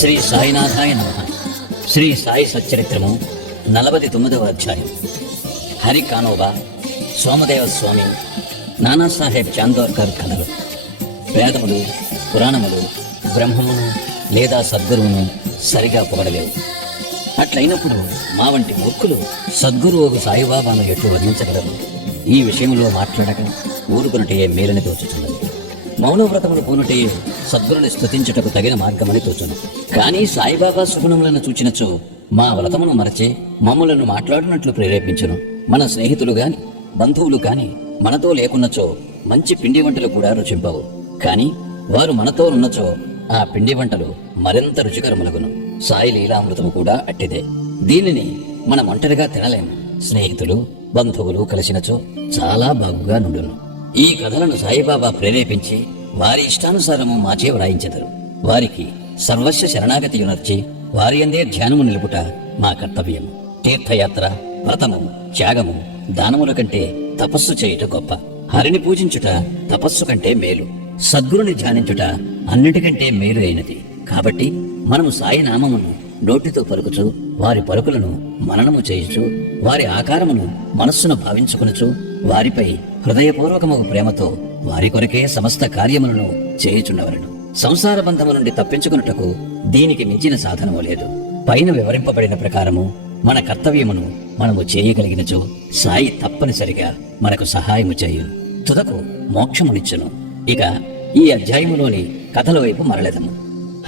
శ్రీ సాయినాథాయ నమ. శ్రీ సాయి సచ్చరిత్రము నలభై తొమ్మిదవ అధ్యాయం. హరి కానోబా సోమదేవ స్వామి నానాసాహెబ్ చాందోర్కర్ కథలు. వేదములు పురాణములు బ్రహ్మమును లేదా సద్గురువును సరిగా పొగడలేవు. అట్లయినప్పుడు మా వంటి మూర్ఖులు సద్గురువు సాయిబాబాను ఎట్లు వర్ణించగలరు? ఈ విషయంలో మాట్లాడక ఊరుకునటే మేలని తోచుతున్నది మౌనవ్రతములు పూనుటే సద్గురుని స్థుతించుటకు తగిన మార్గమని తోచును. కానీ సాయిబాబా సుగుణములను చూచినచో మా వ్రతమును మరచే మమ్మలను మాట్లాడినట్లు ప్రేరేపించును. మన స్నేహితులు గాని బంధువులు కాని మనతో లేకున్నచో మంచి పిండి వంటలు కూడా రుచింపవు. కానీ వారు మనతో ఉన్నచో ఆ పిండి వంటలు మరింత రుచికరములగును. సాయి లీలామృతము కూడా అట్టిదే. దీనిని మనం ఒంటరిగా తినలేము. స్నేహితులు బంధువులు కలిసినచో చాలా బాగుగా నుండును. ఈ కథలను సాయిబాబా ప్రేరేపించి వారి ఇష్టానుసారము మాచే వ్రాయించెదరు. వారికి సర్వస్వ శరణాగతి యునర్చి వారి అందే ధ్యానము నిలుపుట మా కర్తవ్యం తీర్థయాత్ర వ్రతము త్యాగము దానముల కంటే తపస్సు చేయుట గొప్ప. హరిని పూజించుట తపస్సు కంటే మేలు. సద్గురుని ధ్యానించుట అన్నిటికంటే మేలు అయినది. కాబట్టి మనము సాయినామమును నోటితో పలుకుచు వారి పలుకులను మననము చేయుచు వారి ఆకారమును మనస్సును భావించుకునుచు వారిపై హృదయపూర్వకము ప్రేమతో వారి కొరకే సమస్త కార్యములను చేయుచున్నవరను సంసార బంధము నుండి తప్పించుకున్నటకు దీనికి మించిన సాధనము లేదు. పైన వివరింపబడిన ప్రకారము మన కర్తవ్యమును మనము చేయగలిగినచో సాయి తప్పనిసరిగా మనకు సహాయము చేయు. తుదకు మోక్షమునిచ్చును. ఇక ఈ అధ్యాయములోని కథల వైపు మరలెదము.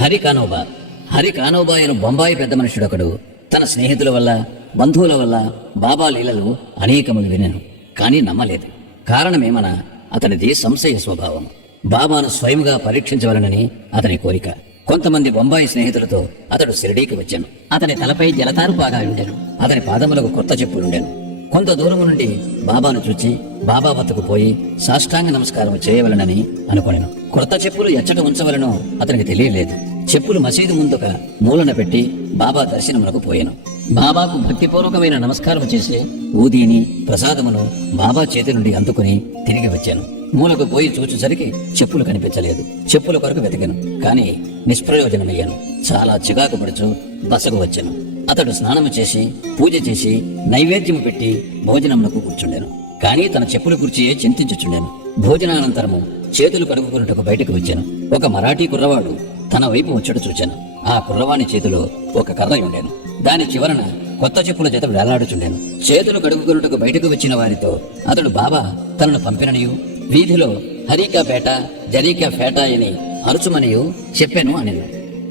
హరికానోబా హరి కానోబాయను బొంబాయి పెద్ద మనుషుడొకడు. తన స్నేహితుల వల్ల బంధువుల వల్ల బాబా లీలలు అనేకములు వినను కానీ నమ్మలేదు. కారణమేమన అతనిది సంశయ స్వభావం. బాబాను స్వయముగా పరీక్షించవలనని అతని కోరిక. కొంతమంది బొంబాయి స్నేహితులతో అతడు షిరిడీకి వచ్చాను. అతని తలపై జలతారు బాగా ఉండెను. అతని పాదములకు కొత్త చెప్పులుండెను కొంత దూరము నుండి బాబాను చూచి బాబా వద్దకు పోయి సాష్టాంగ నమస్కారం చేయవలనని అనుకొనెను. కొత్త చెప్పులు ఎచ్చట ఉంచవలనో అతనికి తెలియలేదు. చెప్పులు మసీదు ముందుక మూలన పెట్టి బాబా దర్శనములకు పోయాను. బాబాకు భక్తిపూర్వకమైన నమస్కారం చేసి ఊదీని ప్రసాదమును బాబా చేతి నుండి అందుకుని తిరిగి వచ్చాను. మూలకు పోయి చూచేసరికి చెప్పులు కనిపించలేదు. చెప్పుల కొరకు వెతికాను కానీ నిష్ప్రయోజనమయ్యాను. చాలా చికాకు పడుచు బసకు వచ్చాను. అతడు స్నానము చేసి పూజ చేసి నైవేద్యము పెట్టి భోజనములకు కూర్చుండెను. కానీ తన చెప్పుల గుర్చియే చింతించుచుండెను. భోజనానంతరము చేతులు కడుగుకున్నట్టుకు బయటకు వచ్చాను. ఒక మరాఠీ కుర్రవాడు తన వైపు వచ్చాడు చూచాను. ఆ కుర్రవాని చేతిలో ఒక కర్ర ఉండెను. దాని చివరన కొత్త చెప్పుల జత వేలాడుచుండెను. చేతులు కడుగుకున్నట్టుకు బయటకు వచ్చిన వారితో అతడు బాబా తనను పంపిననియు. వీధిలో హరికా పేట జరీకా పేట అని అరుచుమనియు చెప్పాను అనెను.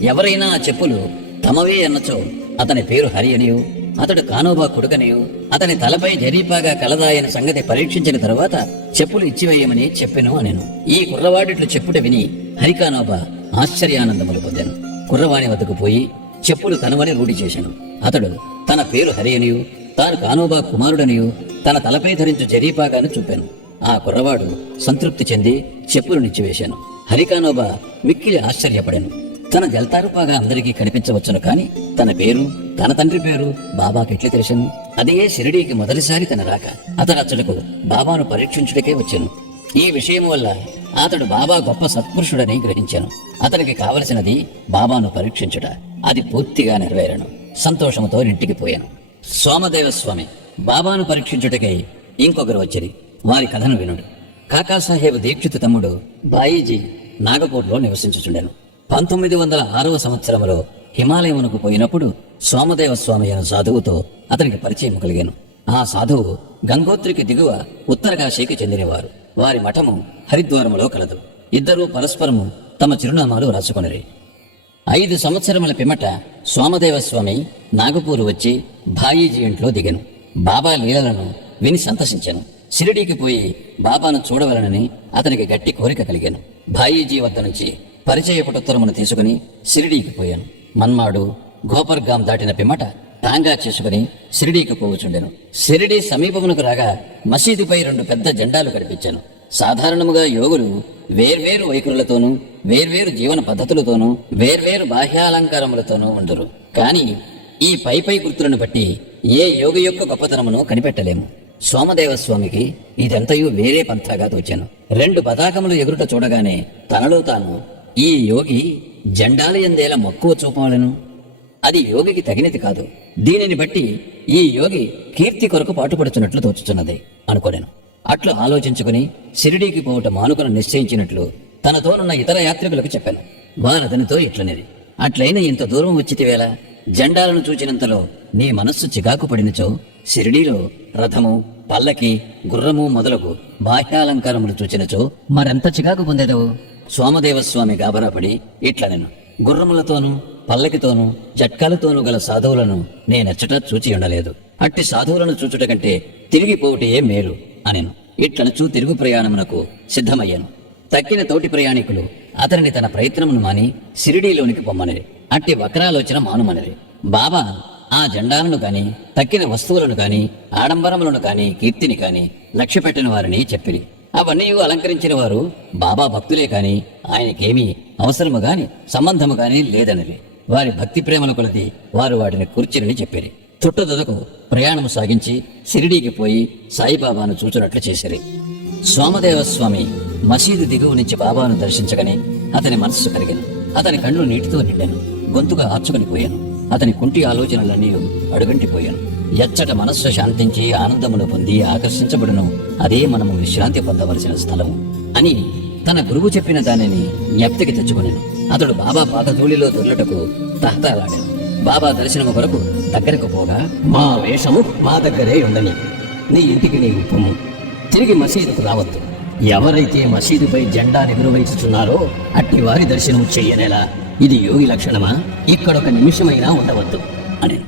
ఎవరైనా ఆ చెప్పులు తమవే అన్నచో అతని పేరు హరి అనియు. అతడు కానోబా కొడుకనియు. అతని తలపై జరీపాగా కలదాయని సంగతి పరీక్షించిన తరువాత చెప్పులు ఇచ్చివేయమని చెప్పెను అనెను. ఈ కుర్రవాడిట్లు చెప్పుట విని హరికానోబా ఆశ్చర్యానందములు పొందాను. కుర్రవాణి వద్దకు పోయి చెప్పులు తనవని రూఢి చేశాను. అతడు తన పేరు హరియనియు తాను కానోబా కుమారుడనియు తన తలపై ధరించు జరీపాగాను చూపాను. ఆ కుర్రవాడు సంతృప్తి చెంది చెప్పులు నిచ్చివేశాను. హరికానోబా మిక్కిలి ఆశ్చర్యపడాను. తన జల్తారుపాగా అందరికీ కనిపించవచ్చును కాని తన పేరు తన తండ్రి పేరు బాబాకెట్లా తెలిసను? అదే షిరిడీకి మొదటిసారి తన రాక. అతడు అతడుకు బాబాను పరీక్షించుటకే వచ్చాను. ఈ విషయం వల్ల అతడు బాబా గొప్ప సత్పురుషుడని గ్రహించాను. అతనికి కావలసినది బాబాను పరీక్షించుట. అది పూర్తిగా నెరవేరను. సంతోషంతో ఇంటికి పోయాను. సోమదేవస్వామి బాబాను పరీక్షించుటకై ఇంకొకరు వచ్చిరి. వారి కథను వినుడు. కాకాసాహేబ్ దీక్షిత తమ్ముడు బాయిజీ నాగపూర్లో నివసించుచుండెను. పంతొమ్మిది వందల ఆరవ సంవత్సరంలో హిమాలయమునకు పోయినప్పుడు సోమదేవ స్వామి అనే సాధువుతో అతనికి పరిచయం కలిగాను. ఆ సాధువు గంగోత్రికి దిగువ ఉత్తరకాశీకి చెందినవారు. వారి మఠము హరిద్వారములో కలదు. ఇద్దరూ పరస్పరము తమ చిరునామాలు రాసుకొనిరి. ఐదు సంవత్సరముల పిమ్మట సోమదేవస్వామి నాగపూరు వచ్చి భాయీజీ ఇంట్లో దిగను. బాబా లీలలను విని సంతసించాను. షిరిడీకి పోయి బాబాను చూడవలనని అతనికి గట్టి కోరిక కలిగాను. భాయీజీ వద్ద నుంచి పరిచయ పుటోత్తరమును తీసుకుని షిరిడీకి పోయాను. మన్మాడు గోపర్గాం దాటిన పిమ్మట టాంగా చేసుకుని షిరిడీకి పోవచుండెను షిరిడీ సమీపమునకు రాగా మసీదుపై రెండు పెద్ద జెండాలు కనిపించాను. సాధారణముగా యోగులు వేర్వేరు వైఖరులతోనూ వేర్వేరు జీవన పద్ధతులతోనూ వేర్వేరు బాహ్యాలంకారములతోనూ ఉండరు. కానీ ఈ పై పై గుర్తులను బట్టి ఏ యోగి యొక్క గొప్పతనమును కనిపెట్టలేము. సోమదేవ స్వామికి ఇదంతయు వేరే పంథాగా తోచాను. రెండు పతాకములు ఎగురుట చూడగానే తనలో తాను ఈ యోగి జెండాలయందేలా మక్కువ చూపాలను అది యోగికి తగినది కాదు. దీనిని బట్టి ఈ యోగి కీర్తి కొరకు పాటుపడుతున్నట్లు తోచుచున్నది అనుకోలేను అట్లు ఆలోచించుకుని షిరిడీకి పోవట మానుకను నిశ్చయించినట్లు తనతోనున్న ఇతర యాత్రికులకు చెప్పాను. వారతనితో ఇట్లనేది. అట్లయిన ఇంత దూరం వచ్చితివేళ జెండాలను చూచినంతలో నీ మనస్సు చికాకు పడినచో షిరిడీలో రథము పల్లకి గుర్రము మొదలగు బాహ్యాలంకారములు చూచినచో మరెంత చికాకు పొందేదవు? సోమదేవస్వామి గాబరాపడి ఇట్ల నేను గుర్రములతోనూ పల్లకితోనూ జట్కాలతోనూ గల సాధువులను నేనెచ్చట చూచి ఉండలేదు. అట్టి సాధువులను చూచుట కంటే తిరిగిపోవుటయే మేలు అనెను. ఇట్లనచూ తిరుగు ప్రయాణమునకు సిద్ధమయ్యాను. తక్కిన తోటి ప్రయాణికులు అతనిని తన ప్రయత్నమును మాని సిరిడీలోనికి పొమ్మనిరి. అట్టి వక్రాలోచన మానుమనిరి. బాబా ఆ జెండాలను కాని తక్కిన వస్తువులను కాని ఆడంబరములను కాని కీర్తిని కాని లక్ష్య పెట్టిన వారిని చెప్పిరి. అవన్నీ అలంకరించిన వారు బాబా భక్తులే కాని ఆయనకేమీ అవసరము గాని సంబంధము గాని లేదనిది వారి భక్తి ప్రేమల కొలది వారు వాటిని కూర్చిరని చెప్పిరి. చుట్టదొదకు ప్రయాణము సాగించి షిరిడీకి పోయి సాయిబాబాను చూచునట్లు చేశారు సోమదేవస్వామి మసీదు దిగువ నుంచి బాబాను దర్శించగానే అతని మనస్సు కరిగాను. అతని కళ్ళు నీటితో నిండాను. గొంతుగా ఆర్చుకొని పోయాను. అతని కుంటి ఆలోచనలన్నీ అడుగంటిపోయాను ఎచ్చట మనస్సు శాంతించి ఆనందమును పొంది ఆకర్షించబడును. అదే మనము విశ్రాంతి పొందవలసిన స్థలము అని తన గురువు చెప్పిన దానిని జ్ఞప్తికి తెచ్చుకున్నాను అతడు బాబా పాదధూళిలో దొర్లటకు తహతలాడాడు. బాబా దర్శనము కొరకు దగ్గరకు పోగా మా వేషము మా దగ్గరే ఉండని. నీ ఇంటికి నీవు పొమ్ము. తిరిగి మసీదుకు రావద్దు. ఎవరైతే మసీదుపై జెండా నిర్వహించుతున్నారో అట్టి వారి దర్శనం చెయ్యనేలా ఇది యోగి లక్షణమా? ఇక్కడొక నిమిషమైనా ఉండవద్దు. అని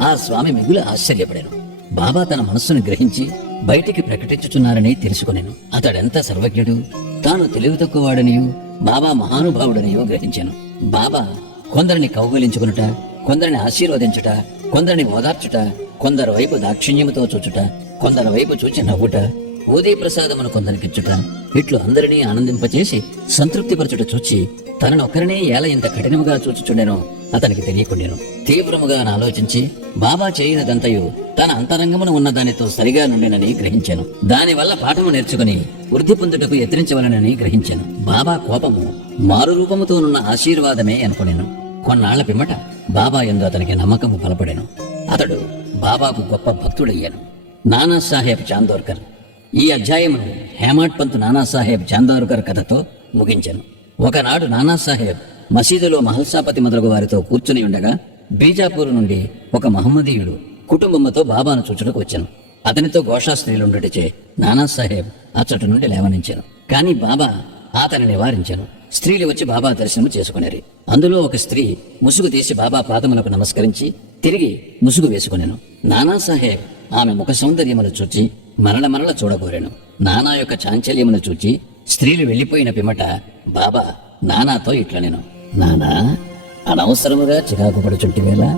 ఆ స్వామి మిగులు ఆశ్చర్యపడాను. బాబా తన మనస్సును గ్రహించి బయటికి ప్రకటించుచున్నారని తెలుసుకునేను. అతడెంత సర్వజ్ఞుడు? తాను తెలివి తక్కువవాడనియు బాబా మహానుభావుడనియో గ్రహించాను. బాబా కొందరిని కౌగులించుకునుట కొందరిని ఆశీర్వదించుట కొందరిని ఓదార్చుట కొందరి వైపు దాక్షిణ్యముతో చూచుట కొందరి వైపు చూచి నవ్వుట ఉదయ ప్రసాదమును కొందరికిచ్చుట ఇట్లు అందరినీ ఆనందింపచేసి సంతృప్తిపరచుట చూచి తననొక్కరినే ఎలా ఇంత కఠినముగా చూచుచుండెనో అతనికి తెలియకుండెను. తీవ్రముగా ఆలోచించి బాబా చేయనదంతయు తన అంతరంగమున ఉన్న దానితో సరిగా నుండినని గ్రహించాను. దానివల్ల పాఠము నేర్చుకుని వృద్ధి పొందుటకు ఎత్తిరించవలనని గ్రహించాను. బాబా కోపము మారు రూపముతోనున్న ఆశీర్వాదమే అనుకునేను. కొన్నాళ్ళ పిమ్మట బాబా ఎందు అతనికి నమ్మకము బలపడాను. అతడు బాబాకు గొప్ప భక్తుడయ్యాను. నానాసాహెబ్ చాందోర్కర్. ఈ అధ్యాయమును హేమాడ్ పంత్ నానాసాహెబ్ చాందోర్కర్ కథతో ముగించాను. ఒకనాడు నానాసాహెబ్ మసీదులో మహల్సాపతి మొదలగు వారితో కూర్చుని ఉండగా బీజాపూర్ నుండి ఒక మహమ్మదీయుడు కుటుంబంతో బాబాను చూచుటకు వచ్చాను. అతనితో ఘోషా స్త్రీలుండుటచే నానాసాహెబ్ అచ్చటి నుండి లేవనించాను. కానీ బాబా అతని నివారించాను. స్త్రీలు వచ్చి బాబా దర్శనం చేసుకునేరి. అందులో ఒక స్త్రీ ముసుగు తీసి బాబా పాదములకు నమస్కరించి తిరిగి ముసుగు వేసుకునేను. నానాసాహెబ్ ఆమె ముఖ సౌందర్యమును చూచి మరల మరల చూడగోరాను. నానా యొక్క చాంచల్యమును చూచి స్త్రీలు వెళ్ళిపోయిన పిమ్మట బాబా నానాతో ఇట్లా నానా అనవసరముగా చికాకు పడుచుంటివేళ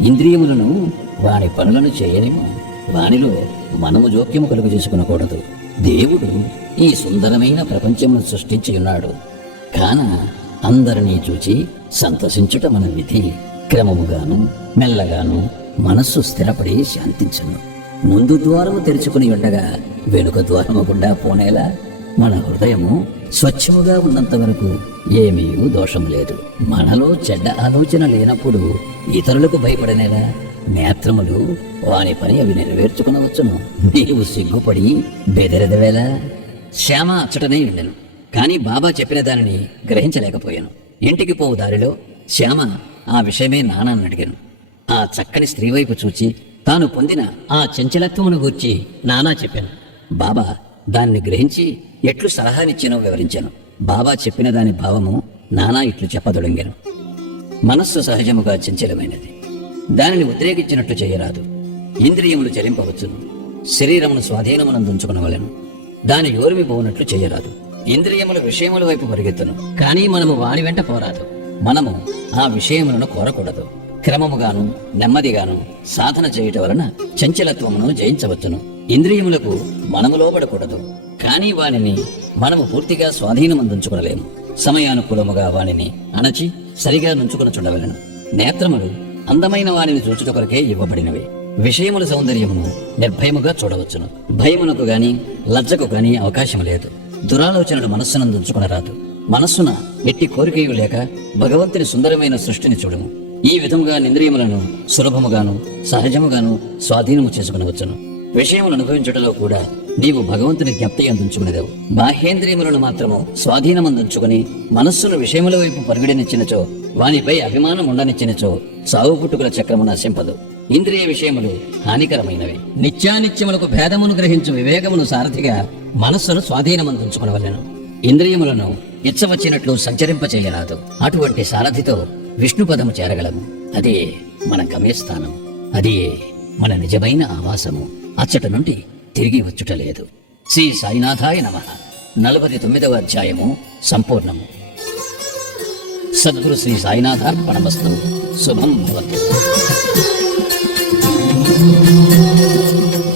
ఇంద్రియములను వాని పనులను చేయలేము. వానిలో మనము జోక్యము కలుగు చేసుకునకూడదు. దేవుడు ఈ సుందరమైన ప్రపంచమును సృష్టించి ఉన్నాడు. కాన అందరినీ చూచి సంతోషించుట మన విధి. క్రమముగాను మెల్లగాను మనస్సు స్థిరపడి శాంతించను. ముందు ద్వారము తెరుచుకుని ఉండగా వెనుక ద్వారము గుండా పోనేలా మన హృదయము స్వచ్ఛముగా ఉన్నంత వరకు ఏమీ దోషం లేదు. మనలో చెడ్డ ఆలోచన లేనప్పుడు ఇతరులకు భయపడనేలా నేత్రములు వాని పని అవి నెరవేర్చుకునవచ్చును. నీవు సిగ్గుపడి బెదరెదవేలా శ్యామ అచ్చటనే ఉండెను కానీ బాబా చెప్పిన దానిని గ్రహించలేకపోయాను. ఇంటికి పోవు దారిలో శ్యామ ఆ విషయమే నానాన్ని అడిగాను. ఆ చక్కని స్త్రీ వైపు చూచి తాను పొందిన ఆ చంచలత్వమును గూర్చి నానా చెప్పాను. బాబా దాన్ని గ్రహించి ఎట్లు సలహానిచ్చానో వివరించాను. బాబా చెప్పిన దాని భావము నానా ఇట్లు చెప్పదొడంగాను. మనస్సు సహజముగా చంచలమైనది. దానిని ఉద్రేకించినట్లు చేయరాదు. ఇంద్రియములు చలింపవచ్చును. శరీరమును స్వాధీనమునందుంచుకునవలను. దాని ఓర్మి పోనట్లు చేయరాదు. ఇంద్రియముల విషయముల వైపు పరిగెత్తును. కానీ మనము వాని వెంట పోరాదు. మనము ఆ విషయములను కోరకూడదు. క్రమముగాను నెమ్మదిగాను సాధన చేయుట వలన చంచలత్వమును జయించవచ్చును. ఇంద్రియములకు మనము లోబడకూడదు. కానీ వానిని మనము పూర్తిగా స్వాధీనమందించుకునలేము. సమయానుకూలముగా వానిని అణచి సరిగా నుంచుకుని చూడవలను. నేత్రములు అందమైన వానిని చూచుట కొరకే ఇవ్వబడినవి. విషయముల సౌందర్యమును నిర్భయముగా చూడవచ్చును. భయమునకు గాని లజ్జకు గాని అవకాశం లేదు. దురాలోచనలు మనస్సునందుంచుకునరాదు మనస్సున ఎట్టి కోరికయు లేక భగవంతుని సుందరమైన సృష్టిని చూడము. ఈ విధముగా ఇంద్రియములను సులభముగాను సహజముగాను స్వాధీనము చేసుకునవచ్చును. విషయములు అనుభవించటంలో కూడా నీవు భగవంతుని జ్ఞప్తి అందించుకునేదేవు. బాహ్యేంద్రియములను మాత్రము స్వాధీనమందించుకుని మనస్సును విషయముల వైపు పరుగుడనిచ్చినచో వానిపై అభిమానం ఉండనిచ్చినచో సావు పుట్టుకుల చక్రము నశింపదు. ఇంద్రియ విషయములు హానికరమైనవి. నిత్యానిత్యములకు భేదమును గ్రహించు వివేకమును సారథిగా మనస్సును స్వాధీనమందించుకునవలను. ఇంద్రియములను ఇచ్చవచ్చినట్లు సంచరింపచేయరాదు. అటువంటి సారథితో విష్ణుపదము చేరగలము. అదే మన గమ్యస్థానం. అదే మన నిజమైన ఆవాసము. అచ్చట నుండి తిరిగి వచ్చుట లేదు శ్రీ సాయినాథాయ నమ. నలభై తొమ్మిదవ అధ్యాయము సంపూర్ణము. సద్గురు శ్రీ సాయినాథార్పణమస్తు. శుభం భవతు.